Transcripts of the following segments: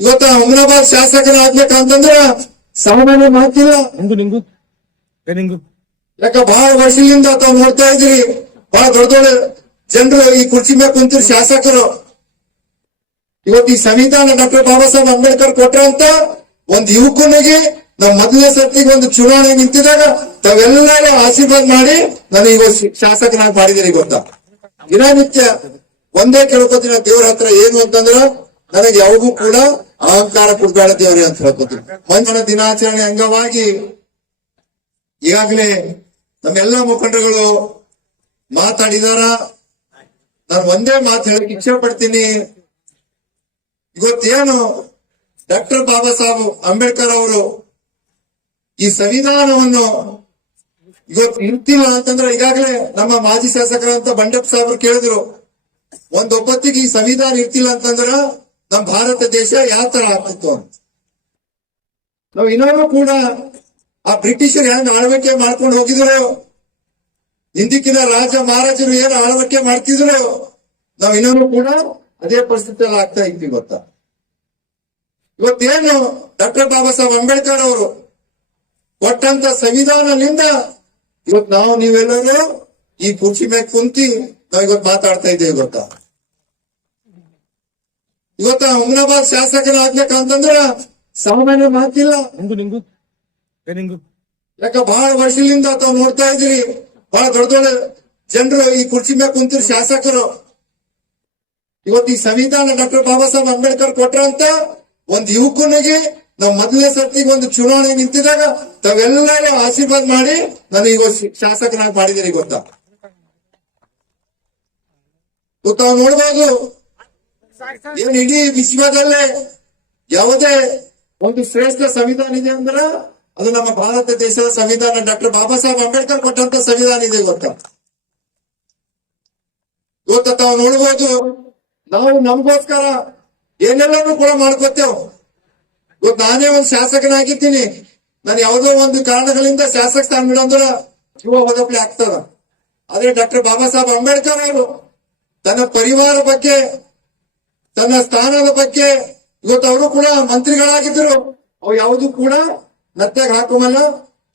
ಇವತ್ತ ಹುಮ್ನಾಬಾದ್ ಶಾಸಕರಾಗ್ಬೇಕಂತಂದ್ರ ಸಾಮಾನ್ಯ ಮಾತಿಲ್ಲ. ಯಾಕ ಬಹಳ ವರ್ಷದಿಂದ ತಾವ್ ನೋಡ್ತಾ ಇದ್ರಿ, ಬಹಳ ದೊಡ್ಡ ದೊಡ್ಡ ಜನರು ಈ ಕುರ್ಚಿ ಮೇಲೆ ಕುಂತಿರ್ ಶಾಸಕರು. ಇವತ್ತು ಈ ಸಂವಿಧಾನ ಡಾಕ್ಟರ್ ಬಾಬಾ ಸಾಹೇಬ್ ಅಂಬೇಡ್ಕರ್ ಕೊಟ್ರಂತ ಒಂದ್ ಯುವಕನಿಗೆ ನಾವ್ ಮೊದಲನೇ ಸರ್ತಿಗೆ ಒಂದು ಚುನಾವಣೆ ನಿಂತಿದಾಗ ತಾವೆಲ್ಲರೂ ಆಶೀರ್ವಾದ ಮಾಡಿ ನನಗೆ ಶಾಸಕನಾಗಿ ಮಾಡಿದಿರಿ. ಗೊತ್ತಾ, ದಿನನಿತ್ಯ ಒಂದೇ ಕೇಳ್ಕೊತೀನಿ ದೇವ್ರ ಹತ್ರ, ಏನು ಅಂತಂದ್ರ ನನಗೆ ಯಾವಾಗೂ ಕೂಡ ಅಹಂಕಾರ ಕೊಡ್ಬೇಡ ದೇವ್ರಿ ಅಂತ ಹೇಳ್ಕೊತೀನಿ. ಮಂಜನ ದಿನಾಚರಣೆ ಅಂಗವಾಗಿ ಈಗಾಗಲೇ ನಮ್ಮೆಲ್ಲ ಮುಖಂಡರುಗಳು ಮಾತಾಡಿದಾರ. ನಾನು ಒಂದೇ ಮಾತು ಹೇಳಕ್ ಇಚ್ಛೆ ಪಡ್ತೀನಿ. ಇವತ್ತೇನು ಡಾಕ್ಟರ್ ಬಾಬಾ ಸಾಹೇಬ್ ಅಂಬೇಡ್ಕರ್ ಅವರು ಈ ಸಂವಿಧಾನವನ್ನು ಇವತ್ತು ಇರ್ತಿಲ್ಲ ಅಂತಂದ್ರೆ, ಈಗಾಗಲೇ ನಮ್ಮ ಮಾಜಿ ಶಾಸಕರಂತ ಬಂಡೆಪ್ಪ ಸಾಹೇಬರು ಕೇಳಿದ್ರು, ಒಂದೊಬ್ಬತ್ತಿಗೆ ಈ ಸಂವಿಧಾನ ಇರ್ತಿಲ್ಲ ಅಂತಂದ್ರ ನಮ್ಮ ಭಾರತ ದೇಶ ಯಾವ ತರ ಆಗ್ತಿತ್ತು ಅಂತ. ನಾವು ಇನ್ನೂ ಕೂಡ ಆ ಬ್ರಿಟಿಷರು ಹೆಂಗ್ ಆಳ್ವಿಕೆ ಮಾಡ್ಕೊಂಡು ಹೋಗಿದ್ರು, ಹಿಂದಿಕ್ಕಿನ ರಾಜ ಮಹಾರಾಜರು ಏನು ಆಳ್ವಿಕೆ ಮಾಡ್ತಿದ್ರು, ನಾವ್ ಇನ್ನೂ ಕೂಡ ಅದೇ ಪರಿಸ್ಥಿತಿಯಲ್ಲಿ ಆಗ್ತಾ ಇದ್ವಿ. ಗೊತ್ತಾ, ಇವತ್ತೇನು ಡಾಕ್ಟರ್ ಬಾಬಾ ಸಾಹೇಬ್ ಅಂಬೇಡ್ಕರ್ ಅವರು ಕೊಟ್ಟಂತ ಸಂವಿಧಾನದಿಂದ ಇವತ್ತು ನಾವು ನೀವೆಲ್ಲರೂ ಈ ಕುರ್ಚಿ ಮೇಲೆ ಕುಂತಿ ನಾವ್ ಇವತ್ತು ಮಾತಾಡ್ತಾ ಇದ್ದೇವೆ. ಗೊತ್ತಾ, ಇವತ್ತ ಹುಮ್ನಾಬಾದ್ ಶಾಸಕರಾಗ್ಬೇಕಂತಂದ್ರ ಸಾಮಾನ್ಯ ಮಾತಿಲ್ಲ. ಯಾಕ ಬಹಳ ವರ್ಷದಿಂದ ತಾವ್ ನೋಡ್ತಾ ಇದ್ರಿ, ಬಹಳ ದೊಡ್ಡ ದೊಡ್ಡ ಜನರು ಈ ಕುರ್ಚಿ ಮೇಲೆ ಕುಂತಿರ್ ಶಾಸಕರು. ಇವತ್ತು ಈ ಸಂವಿಧಾನ ಡಾಕ್ಟರ್ ಬಾಬಾ ಸಾಹೇಬ್ ಅಂಬೇಡ್ಕರ್ ಕೊಟ್ರಂತ ಒಂದ್ ಯುವಕನಿಗೆ ನಾವ್ ಮೊದಲನೇ ಸರ್ತಿಗೆ ಒಂದು ಚುನಾವಣೆ ನಿಂತಿದಾಗ ತಾವೆಲ್ಲರೂ ಆಶೀರ್ವಾದ ಮಾಡಿ ನನಗೆ ಶಾಸಕನಾಗಿ ಮಾಡಿದಿರಿ. ಗೊತ್ತಾ, ತಾವು ನೋಡ್ಬೋದು, ಏನ್ ಇಡೀ ವಿಶ್ವದಲ್ಲೇ ಯಾವುದೇ ಒಂದು ಶ್ರೇಷ್ಠ ಸಂವಿಧಾನ ಇದೆ ಅಂದ್ರ ಅದು ನಮ್ಮ ಭಾರತ ದೇಶದ ಸಂವಿಧಾನ, ಡಾಕ್ಟರ್ ಬಾಬಾ ಸಾಹೇಬ್ ಅಂಬೇಡ್ಕರ್ ಕೊಟ್ಟಂತ ಸಂವಿಧಾನ ಇದೆ. ಗೊತ್ತಾ, ಇವತ್ತ ತಾವು ನೋಡ್ಬೋದು, ನಾವು ನಮಗೋಸ್ಕರ ಏನೆಲ್ಲರೂ ಕೂಡ ಮಾಡ್ಕೋತೇವ್. ಇವತ್ತು ನಾನೇ ಒಂದು ಶಾಸಕನಾಗಿದ್ದೀನಿ, ನಾನು ಯಾವುದೋ ಒಂದು ಕಾರಣಗಳಿಂದ ಶಾಸಕ ಸ್ಥಾನ ಬಿಡಂದ್ರ ಜೀವ ಹೋದಪ್ಲೆ ಆಗ್ತದ. ಆದ್ರೆ ಡಾಕ್ಟರ್ ಬಾಬಾ ಸಾಹೇಬ್ ಅಂಬೇಡ್ಕರ್ ಅವರು ತನ್ನ ಪರಿವಾರ ಬಗ್ಗೆ, ತನ್ನ ಸ್ಥಾನದ ಬಗ್ಗೆ ಇವತ್ತು ಅವರು ಕೂಡ ಮಂತ್ರಿಗಳಾಗಿದ್ರು. ಅವು ಯಾವುದು ಕೂಡ ನತ್ತಾಗ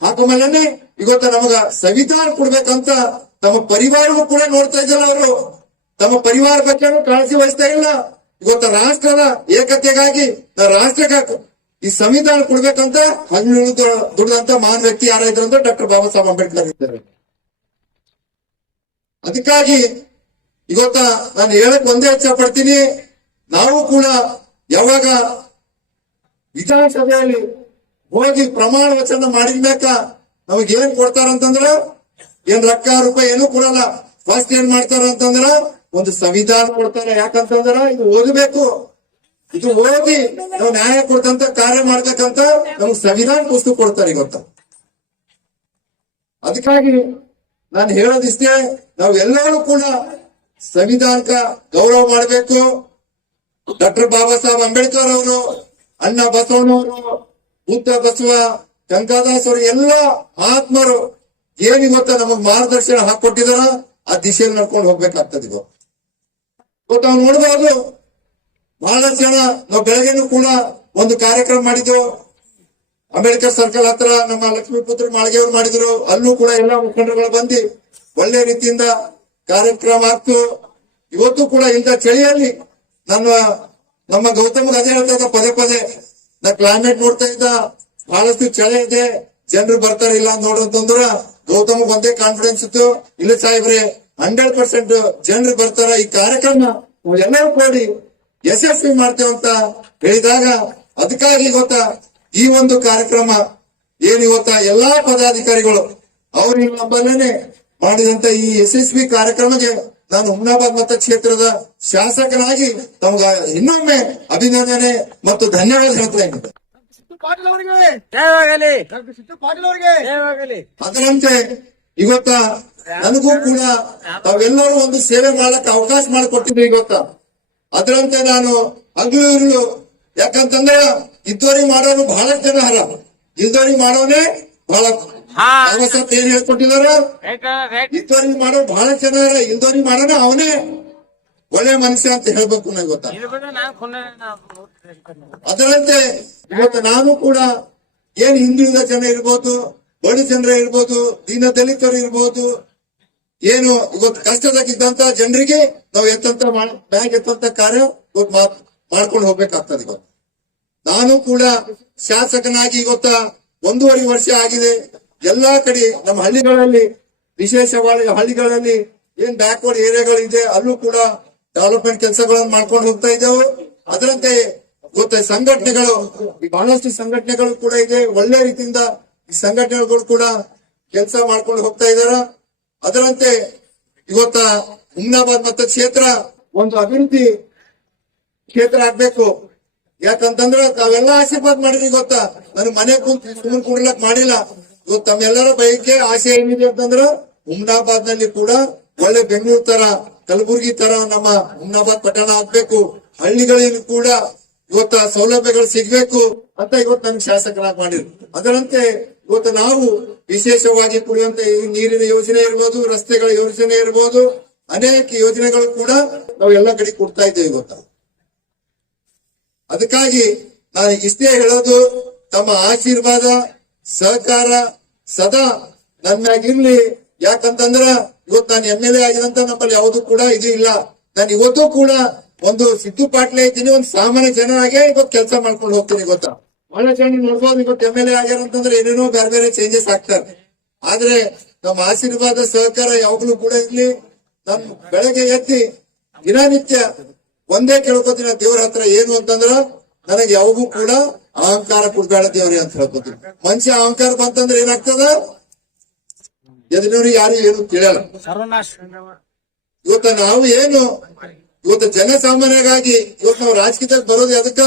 ಹಾಕೊಂಬಲ್ಲನೆ ಇವತ್ತು ನಮಗ ಸಂವಿಧಾನ ಕೊಡ್ಬೇಕಂತ ತಮ್ಮ ಪರಿವಾರವೂ ಕೂಡ ನೋಡ್ತಾ ಇದ್ದಲ್ಲ. ಅವರು ತಮ್ಮ ಪರಿವಾರ ಬಗ್ಗೆ ಕಾಳಜಿ ವಹಿಸ್ತಾ ಇಲ್ಲ. ಇವತ್ತು ರಾಷ್ಟ್ರದ ಏಕತೆಗಾಗಿ ರಾಷ್ಟ್ರಕ್ಕೆ ಈ ಸಂವಿಧಾನ ಕೊಡ್ಬೇಕಂತ ಹಣ್ಣು ದುಡ್ದಂತ ಮಹಾನ್ ವ್ಯಕ್ತಿ ಯಾರಿದ್ರು ಅಂದ್ರೆ ಡಾಕ್ಟರ್ ಬಾಬಾ ಸಾಹೇಬ್ ಅಂಬೇಡ್ಕರ್ ಇದ್ದಾರೆ. ಅದಕ್ಕಾಗಿ ಇವತ್ತ ನಾನು ಹೇಳಕ್ ಒಂದೇ ಇಚ್ಛೆ ಪಡ್ತೀನಿ, ನಾವು ಕೂಡ ಯಾವಾಗ ವಿಧಾನಸಭೆಯಲ್ಲಿ ಹೋಗಿ ಪ್ರಮಾಣ ವಚನ ಮಾಡಿದ್ಮೇಕ ನಮಗ್ ಏನ್ ಕೊಡ್ತಾರಂತಂದ್ರ ಏನ್ ರೊಕ್ಕ ರೂಪಾಯಿ ಏನೂ ಕೊಡಲ್ಲ. ಫಸ್ಟ್ ಏನ್ ಮಾಡ್ತಾರ ಅಂತಂದ್ರ ಒಂದು ಸಂವಿಧಾನ ಕೊಡ್ತಾರ. ಯಾಕಂತಂದ್ರ ಇದು ಓದಬೇಕು, ಇದು ಓದಿ ನಾವು ನ್ಯಾಯ ಕೊಡ್ತಂತ ಕಾರ್ಯ ಮಾಡ್ಬೇಕಂತ ನಮ್ಗೆ ಸಂವಿಧಾನ ಪುಸ್ತಕ ಕೊಡ್ತಾರೆ. ಇವತ್ತು ಅದಕ್ಕಾಗಿ ನಾನು ಹೇಳೋದಿಷ್ಟೇ, ನಾವೆಲ್ಲರೂ ಕೂಡ ಸಂವಿಧಾನಕ ಗೌರವ ಮಾಡಬೇಕು. ಡಾಕ್ಟರ್ ಬಾಬಾ ಸಾಹೇಬ್ ಅಂಬೇಡ್ಕರ್ ಅವರು, ಅಣ್ಣ ಬಸವಣ್ಣವರು, ಬುದ್ಧ ಬಸವ, ಗಂಗಾದಾಸ್ ಅವರು ಎಲ್ಲ ಆತ್ಮರು ಏನಿವತ್ತ ನಮಗ್ ಮಾರ್ಗದರ್ಶನ ಹಾಕೊಟ್ಟಿದಾರ ಆ ದಿಶೆಯಲ್ಲಿ ನಡ್ಕೊಂಡು ಹೋಗ್ಬೇಕಾಗ್ತದೆ. ಇವತ್ತು ನಾವು ನೋಡ್ಬೋದು, ಬಹಳಷ್ಟು ಜನ ನಾವು ಬೆಳಗ್ಗೆನೂ ಕೂಡ ಒಂದು ಕಾರ್ಯಕ್ರಮ ಮಾಡಿದ್ವು ಅಂಬೇಡ್ಕರ್ ಸರ್ಕಲ್ ಹತ್ರ, ನಮ್ಮ ಲಕ್ಷ್ಮೀಪುತ್ರ ಮಾಳಿಗೆಯವರು ಮಾಡಿದ್ರು. ಅಲ್ಲೂ ಕೂಡ ಎಲ್ಲ ಮುಖಂಡರುಗಳು ಬಂದು ಒಳ್ಳೆ ರೀತಿಯಿಂದ ಕಾರ್ಯಕ್ರಮ ಆಗ್ತು. ಇವತ್ತು ಕೂಡ ಇಂಥ ಚಳಿಯಲ್ಲಿ ನಮ್ಮ ಗೌತಮ್ಗೆ ಅದೇ ಹೇಳ್ತಾ ಇದ್ದ ಪದೇ ಪದೇ, ನಾ ಕ್ಲೈಮೇಟ್ ನೋಡ್ತಾ ಇದ್ದ, ಬಹಳಷ್ಟು ಚಳಿ ಇದೆ, ಜನರು ಬರ್ತಾರಿಲ್ಲ ಅಂತ ನೋಡಂತಂದ್ರ ಗೌತಮ್ಗೆ ಒಂದೇ ಕಾನ್ಫಿಡೆನ್ಸ್ ಇತ್ತು, ಇಲ್ಲ ಸಾಹೇಬ್ರೆ 100% ಜನರು ಬರ್ತಾರ, ಈ ಕಾರ್ಯಕ್ರಮ ಎಲ್ಲರೂ ಕೂಡಿ ಯಶಸ್ವಿ ಮಾಡ್ತೇವಂತ ಹೇಳಿದಾಗ, ಅದಕ್ಕಾಗಿ ಇವತ್ತ ಈ ಒಂದು ಕಾರ್ಯಕ್ರಮ ಏನಿವತ್ತ ಎಲ್ಲಾ ಪದಾಧಿಕಾರಿಗಳು ಅವರು ನಂಬಲ್ಲೇನೆ ಮಾಡಿದಂತ ಈ ಯಶಸ್ವಿ ಕಾರ್ಯಕ್ರಮಕ್ಕೆ ನಾನು ಹುಮ್ನಾಬಾದ್ ಮತಕ್ಷೇತ್ರದ ಶಾಸಕನಾಗಿ ತಮ್ಗ ಇನ್ನೊಮ್ಮೆ ಅಭಿನಂದನೆ ಮತ್ತು ಧನ್ಯವಾದ ಹೇಳ್ತಾ ಇದ್ದೀನಿ. ಅದರಂತೆ ಇವತ್ತ ನನಗೂ ಕೂಡ ತಾವೆಲ್ಲರೂ ಒಂದು ಸೇವೆ ಮಾಡಕ್ ಅವಕಾಶ ಮಾಡಿಕೊಟ್ಟಿದ್ರಿ. ಇವತ್ತ ಅದರಂತೆ ನಾನು ಹಗಲು, ಯಾಕಂತಂದ್ರೆ ಇದ್ದವರಿಗೆ ಮಾಡೋರು ಬಹಳಷ್ಟು ಜನ ಹರ, ಇಲ್ದವರಿಗೆ ಮಾಡೋನೇ ಬಹಳ ಅವಸತ್ ಏನ್ ಹೇಳ್ಕೊಟ್ಟಿದಾರ. ಇದ್ದವರಿಗೆ ಮಾಡೋರು ಬಹಳಷ್ಟು ಜನ ಹರ, ಇಲ್ದವರಿಗೆ ಮಾಡೋಣ ಅವನೇ ಒಳ್ಳೆ ಮನುಷ್ಯ ಅಂತ ಹೇಳ್ಬೇಕು. ನಂಗೆ ಗೊತ್ತಾ ಅದರಂತೆ ಇವತ್ತು ನಾನು ಕೂಡ ಏನ್ ಹಿಂದುಳಿದ ಜನ ಇರ್ಬೋದು, ಬಡ ಜನರ ಇರ್ಬೋದು, ದೀನ ದಲಿತರು ಇರ್ಬೋದು, ಏನು ಇವತ್ತು ಕಷ್ಟದಾಗಿದ್ದಂತ ಜನರಿಗೆ ನಾವು ಬ್ಯಾಂಕ್ ಎತ್ತಂತ ಕಾರ್ಯ ಇವತ್ತು ಮಾಡ್ಕೊಂಡು ಹೋಗ್ಬೇಕಾಗ್ತದೆ. ಇವತ್ತು ನಾನು ಕೂಡ ಶಾಸಕನಾಗಿ ಇವತ್ತ 1.5 ವರ್ಷ ಆಗಿದೆ. ಎಲ್ಲಾ ಕಡೆ ನಮ್ಮ ಹಳ್ಳಿಗಳಲ್ಲಿ, ವಿಶೇಷವಾಗಿ ಹಳ್ಳಿಗಳಲ್ಲಿ ಏನ್ ಬ್ಯಾಕ್ವರ್ಡ್ ಏರಿಯಾಗಳಿದೆ ಅಲ್ಲೂ ಕೂಡ ಡೆವಲಪ್ಮೆಂಟ್ ಕೆಲಸಗಳನ್ನು ಮಾಡ್ಕೊಂಡು ಹೋಗ್ತಾ ಇದ್ದೇವೆ. ಅದರಂತೆ ಇವತ್ತು ಸಂಘಟನೆಗಳು, ಬಹಳಷ್ಟು ಸಂಘಟನೆಗಳು ಕೂಡ ಇದೆ. ಒಳ್ಳೆ ರೀತಿಯಿಂದ ಈ ಸಂಘಟನೆಗಳು ಕೂಡ ಕೆಲಸ ಮಾಡ್ಕೊಂಡು ಹೋಗ್ತಾ ಇದಾರ. ಅದರಂತೆ ಇವತ್ತ ಹುಮ್ನಾಬಾದ್ ಮತ ಕ್ಷೇತ್ರ ಒಂದು ಅಭಿವೃದ್ಧಿ ಕ್ಷೇತ್ರ ಆಗ್ಬೇಕು. ಯಾಕಂತಂದ್ರ ತಾವೆಲ್ಲ ಆಶೀರ್ವಾದ ಮಾಡಿದ್ರಿ. ಗೊತ್ತಾ, ನನ್ ಮನೆ ಕುಂತ ಸುಮ್ಮನೆ ಕೂಡ್ಲಕ್ ಮಾಡಿಲ್ಲ. ಇವತ್ತು ತಮ್ಮೆಲ್ಲರ ಬಯಕೆ ಆಸೆ ಏನಿದೆ ಅಂತಂದ್ರ ಹುಮ್ನಾಬಾದ್ ನಲ್ಲಿ ಕೂಡ ಒಳ್ಳೆ ಬೆಂಗಳೂರು ತರ, ಕಲಬುರಗಿ ತರ ನಮ್ಮ ಹುಮ್ನಾಬಾದ್ ಪಟ್ಟಣ ಆಗ್ಬೇಕು. ಹಳ್ಳಿಗಳಲ್ಲಿ ಕೂಡ ಇವತ್ತ ಸೌಲಭ್ಯಗಳು ಸಿಗ್ಬೇಕು ಅಂತ ಇವತ್ತು ನಮ್ಗೆ ಶಾಸಕರಾಗಿ ಮಾಡಿದ್ರು. ಅದರಂತೆ ಇವತ್ತು ನಾವು ವಿಶೇಷವಾಗಿ ಕುಡಿಯುವಂತ ಈ ನೀರಿನ ಯೋಜನೆ ಇರ್ಬೋದು, ರಸ್ತೆಗಳ ಯೋಜನೆ ಇರ್ಬೋದು, ಅನೇಕ ಯೋಜನೆಗಳು ಕೂಡ ನಾವು ಎಲ್ಲ ಕಡೆ ಕೊಡ್ತಾ ಇದ್ದೇವೆ. ಗೊತ್ತಾ, ಅದಕ್ಕಾಗಿ ನಾನು ಇಷ್ಟೇ ಹೇಳೋದು, ತಮ್ಮ ಆಶೀರ್ವಾದ ಸಹಕಾರ ಸದಾ ನನ್ನ ಮ್ಯಾಗಿರ್ಲಿ. ಯಾಕಂತಂದ್ರ ಇವತ್ತು ನಾನು MLA ಆಗಿದಂತ ನಮ್ಮಲ್ಲಿ ಯಾವುದು ಕೂಡ ಇದು ಇಲ್ಲ. ನಾನು ಇವತ್ತು ಕೂಡ ಒಂದು ಸಿದ್ದು ಪಾಟ್ಲೆ ಇದ್ದೀನಿ, ಒಂದು ಸಾಮಾನ್ಯ ಜನರಾಗೆ ಇವತ್ತು ಕೆಲಸ ಮಾಡ್ಕೊಂಡು ಹೋಗ್ತೀನಿ. ಗೊತ್ತಾ, ಬಹಳ ಜನ ನೋಡ್ಬೋದು ಇವತ್ತು MLA ಆಗ್ಯಾರ ಅಂತಂದ್ರೆ ಏನೇನೋ ಬೇರೆ ಬೇರೆ ಚೇಂಜಸ್ ಆಗ್ತಾರೆ. ಆದ್ರೆ ನಮ್ಮ ಆಶೀರ್ವಾದ ಸಹಕಾರ ಯಾವಾಗ್ಲೂ ಕೂಡ ಇರ್ಲಿ. ನಾನು ಬೆಳಗ್ಗೆ ಎತ್ತಿ ದಿನನಿತ್ಯ ಒಂದೇ ಕೇಳ್ಕೊತೀನಿ ದೇವ್ರ ಹತ್ರ, ಏನು ಅಂತಂದ್ರ ನನಗೆ ಯಾವಾಗೂ ಕೂಡ ಅಹಂಕಾರ ಕೊಡ್ಬೇಡ ದೇವ್ರಿ ಅಂತ ಹೇಳ್ಕೊತೀನಿ. ಮನುಷ್ಯ ಅಹಂಕಾರ ಬಂತಂದ್ರೆ ಏನಾಗ್ತದ, ಎದಿನವ್ರಿಗೆ ಯಾರು ಏನು ತಿಳಿಯಲ್ಲ. ಇವತ್ತ ನಾವು ಏನು ಇವತ್ತು ಜನಸಾಮಾನ್ಯರಾಗಿ ಇವತ್ತು ನಾವು ರಾಜಕೀಯದಲ್ಲಿ ಬರೋದು ಅದಕ್ಕ,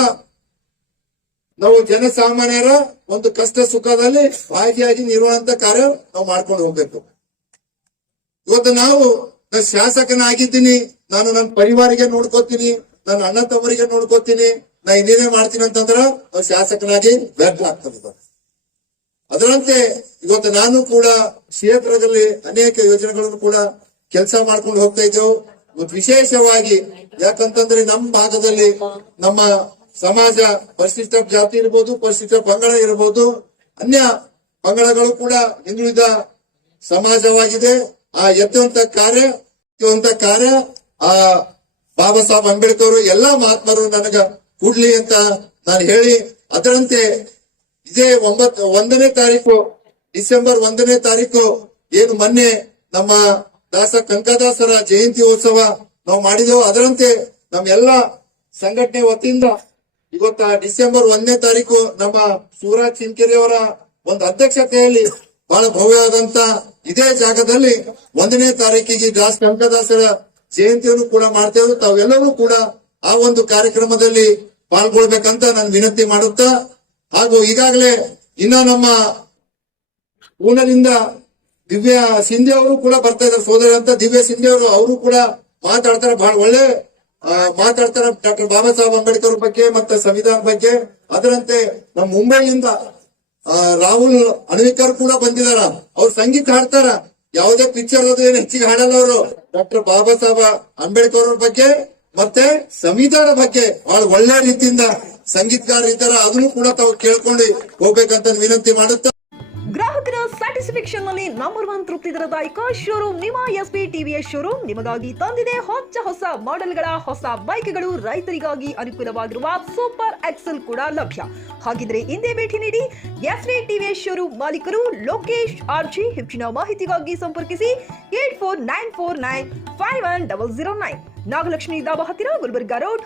ನಾವು ಜನಸಾಮಾನ್ಯರ ಒಂದು ಕಷ್ಟ ಸುಖದಲ್ಲಿ ಭಾಗಿಯಾಗಿ ನಿರ್ವಹಣೆ ಕಾರ್ಯ ನಾವು ಮಾಡ್ಕೊಂಡು ಹೋಗ್ಬೇಕು. ಇವತ್ತು ನಾನು ಶಾಸಕನಾಗಿದ್ದೀನಿ, ನಾನು ನನ್ನ ಪರಿವಾರಿಗೆ ನೋಡ್ಕೋತೀನಿ, ನನ್ನ ಅಣ್ಣ ತಮ್ಮರಿಗೆ ನೋಡ್ಕೋತೀನಿ, ನಾ ಇನ್ನೇನೇ ಮಾಡ್ತೀನಿ ಅಂತಂದ್ರ ನಾವು ಶಾಸಕನಾಗಿ ವ್ಯರ್ಥ ಆಗ್ತದೆ. ಅದರಂತೆ ಇವತ್ತು ನಾನು ಕೂಡ ಕ್ಷೇತ್ರದಲ್ಲಿ ಅನೇಕ ಯೋಜನೆಗಳನ್ನು ಕೂಡ ಕೆಲಸ ಮಾಡ್ಕೊಂಡು ಹೋಗ್ತಾ ಇದ್ದೇವೆ. ಇವತ್ತು ವಿಶೇಷವಾಗಿ ಯಾಕಂತಂದ್ರೆ ನಮ್ಮ ಭಾಗದಲ್ಲಿ ನಮ್ಮ ಸಮಾಜ ಪರಿಶಿಷ್ಟ ಜಾತಿ ಇರ್ಬೋದು, ಪರಿಶಿಷ್ಟ ಪಂಗಡ ಇರ್ಬೋದು, ಅನ್ಯ ಪಂಗಡಗಳು ಕೂಡ ಹಿಂದುಳಿದ ಸಮಾಜವಾಗಿದೆ. ಆ ಎತ್ತುವಂತ ಕಾರ್ಯ ಆ ಬಾಬಾ ಸಾಹೇಬ್ ಅಂಬೇಡ್ಕರ್ ಎಲ್ಲಾ ಮಹಾತ್ಮರು ನನಗ ಕೂಡ್ಲಿ ಅಂತ ನಾನು ಹೇಳಿ, ಅದರಂತೆ ಇದೇ 1ನೇ ತಾರೀಕು ಡಿಸೆಂಬರ್ 1ನೇ ತಾರೀಕು ಏನು ಮೊನ್ನೆ ನಮ್ಮ ಕನಕದಾಸರ ಜಯಂತಿ ಉತ್ಸವ ನಾವು ಮಾಡಿದೆವು. ಅದರಂತೆ ನಮ್ಮ ಎಲ್ಲ ಸಂಘಟನೆ ವತಿಯಿಂದ ಇವತ್ತ ಡಿಸೆಂಬರ್ 1ನೇ ತಾರೀಕು ನಮ್ಮ ಶಿವರಾಜ್ ಚಿಂಕೆರಿ ಅವರ ಒಂದು ಅಧ್ಯಕ್ಷತೆಯಲ್ಲಿ ಬಹಳ ಭವ್ಯವಾದಂತ ಇದೇ ಜಾಗದಲ್ಲಿ 1ನೇ ತಾರೀಕಿಗೆ ಕನಕದಾಸರ ಜಯಂತಿಯನ್ನು ಕೂಡ ಮಾಡ್ತೇವೆ. ತಾವೆಲ್ಲರೂ ಕೂಡ ಆ ಒಂದು ಕಾರ್ಯಕ್ರಮದಲ್ಲಿ ಪಾಲ್ಗೊಳ್ಬೇಕಂತ ನಾನು ವಿನಂತಿ ಮಾಡುತ್ತಾ, ಹಾಗೂ ಈಗಾಗಲೇ ಇನ್ನ ನಮ್ಮ ಪೂರ್ಣದಿಂದ ದಿವ್ಯಾ ಸಿಂಧೆ ಅವರು ಕೂಡ ಬರ್ತಾ ಇದ್ದಾರೆ, ಸೋದರಿ ಅಂತ ದಿವ್ಯಾ ಸಿಂಧೆ ಅವರು ಕೂಡ ಮಾತಾಡ್ತಾರೆ. ಬಹಳ ಒಳ್ಳೆ ಮಾತಾಡ್ತಾರೆ ಡಾಕ್ಟರ್ ಬಾಬಾ ಸಾಹೇಬ್ ಅಂಬೇಡ್ಕರ್ ಬಗ್ಗೆ ಮತ್ತೆ ಸಂವಿಧಾನ ಬಗ್ಗೆ. ಅದರಂತೆ ನಮ್ಮ ಮುಂಬೈಯಿಂದ ರಾಹುಲ್ ಅಣ್ವಿಕರ್ ಕೂಡ ಬಂದಿದಾರ. ಅವ್ರು ಸಂಗೀತ ಹಾಡ್ತಾರ, ಯಾವುದೇ ಪಿಕ್ಚರ್ ಏನು ಹೆಚ್ಚಿಗೆ ಹಾಡಲ್ಲ ಅವರು. ಡಾಕ್ಟರ್ ಬಾಬಾ ಸಾಹೇಬ್ ಅಂಬೇಡ್ಕರ್ ಅವ್ರ ಬಗ್ಗೆ ಮತ್ತೆ ಸಂವಿಧಾನ ಬಗ್ಗೆ ಬಹಳ ಒಳ್ಳೆ ರೀತಿಯಿಂದ ಸಂಗೀತಗಾರ ಇದ್ದಾರ. ಅದನ್ನು ಕೂಡ ತಾವು ಕೇಳ್ಕೊಂಡು ಹೋಗ್ಬೇಕಂತ ವಿನಂತಿ ಮಾಡುತ್ತಾ, ಗ್ರಾಹಕರ ಸ್ಯಾಟಿಸ್ಫ್ಯಾಕ್ಷನ್ ನಲ್ಲಿ ನಂಬರ್ 1 ತೃಪ್ತಿದಾಯಕ ಶೋರೂಮ್ ನಿಮ್ಮ ಎಸ್ಪಿ ಟಿವಿಎಸ್ ಶೋರೂಮ್ ನಿಮಗಾಗಿ ತಂದಿದೆ ಹೊಸ ಮಾಡೆಲ್ಗಳ ಹೊಸ ಬೈಕ್ಗಳು. ರೈತರಿಗಾಗಿ ಅನುಕೂಲವಾಗಿರುವ ಸೂಪರ್ ಎಕ್ಸೆಲ್ ಕೂಡ ಲಭ್ಯ. ಹಾಗಿದ್ರೆ ಹಿಂದೆ ಭೇಟಿ ನೀಡಿ ಎಸ್ಪಿ ಟಿವಿಎಸ್ ಶೋರೂಮ್ ಮಾಲೀಕರು ಲೋಕೇಶ್ ಆರ್ಜಿ. ಹೆಚ್ಚಿನ ಮಾಹಿತಿಗಾಗಿ ಸಂಪರ್ಕಿಸಿ 8494951009, ನಾಗಲಕ್ಷ್ಮಿ ದಾಬಾ ಹತ್ತಿರ, ಗುಲ್ಬರ್ಗಾ ರೋಡ್,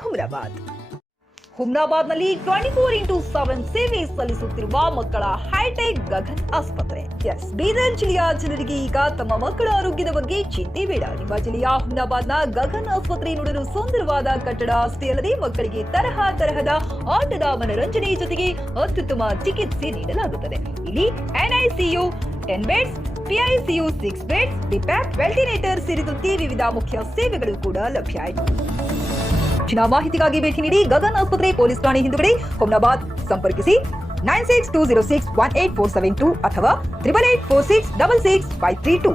ಹುಮ್ನಾಬಾದ್ ನಲ್ಲಿ 24x7 ಸೇವೆ ಸಲ್ಲಿಸುತ್ತಿರುವ ಮಕ್ಕಳ ಹೈಟೆಕ್ ಗಗನ್ ಆಸ್ಪತ್ರೆ. ಬೀದರ್ ಜಿಲ್ಲೆಯ ಜನರಿಗೆ ಈಗ ತಮ್ಮ ಮಕ್ಕಳ ಆರೋಗ್ಯದ ಬಗ್ಗೆ ಚಿಂತೆ ಬೇಡ. ನಿಮ್ಮ ಜಿಲ್ಲೆಯ ಹುಮ್ನಾಬಾದ್ನ ಗಗನ್ ಆಸ್ಪತ್ರೆ ನೋಡಲು ಸುಂದರವಾದ ಕಟ್ಟಡ ಅಷ್ಟೇ ಅಲ್ಲದೆ ಮಕ್ಕಳಿಗೆ ತರಹದ ಆಟದ ಮನರಂಜನೆ ಜೊತೆಗೆ ಅತ್ಯುತ್ತಮ ಚಿಕಿತ್ಸೆ ನೀಡಲಾಗುತ್ತದೆ. ಇಲ್ಲಿ NICU 10 ಬೆಡ್ಸ್, PICU 6 ಬೆಡ್ಸ್, ಡಿಪ್ಯಾಪ್, ವೆಂಟಿಲೇಟರ್ ಸೇರಿದಂತೆ ವಿವಿಧ ಮುಖ್ಯ ಸೇವೆಗಳು ಕೂಡ ಲಭ್ಯ. ಹೆಚ್ಚಿನ ಮಾಹಿತಿಗಾಗಿ ಭೇಟಿ ನೀಡಿ ಗಗನ್ ಆಸ್ಪತ್ರೆ, ಪೊಲೀಸ್ ಠಾಣೆ ಹಿಂದುಗಡೆ, ಹುಮ್ನಾಬಾದ್. ಸಂಪರ್ಕಿಸಿ 9620618472 ಅಥವಾ 8846666532.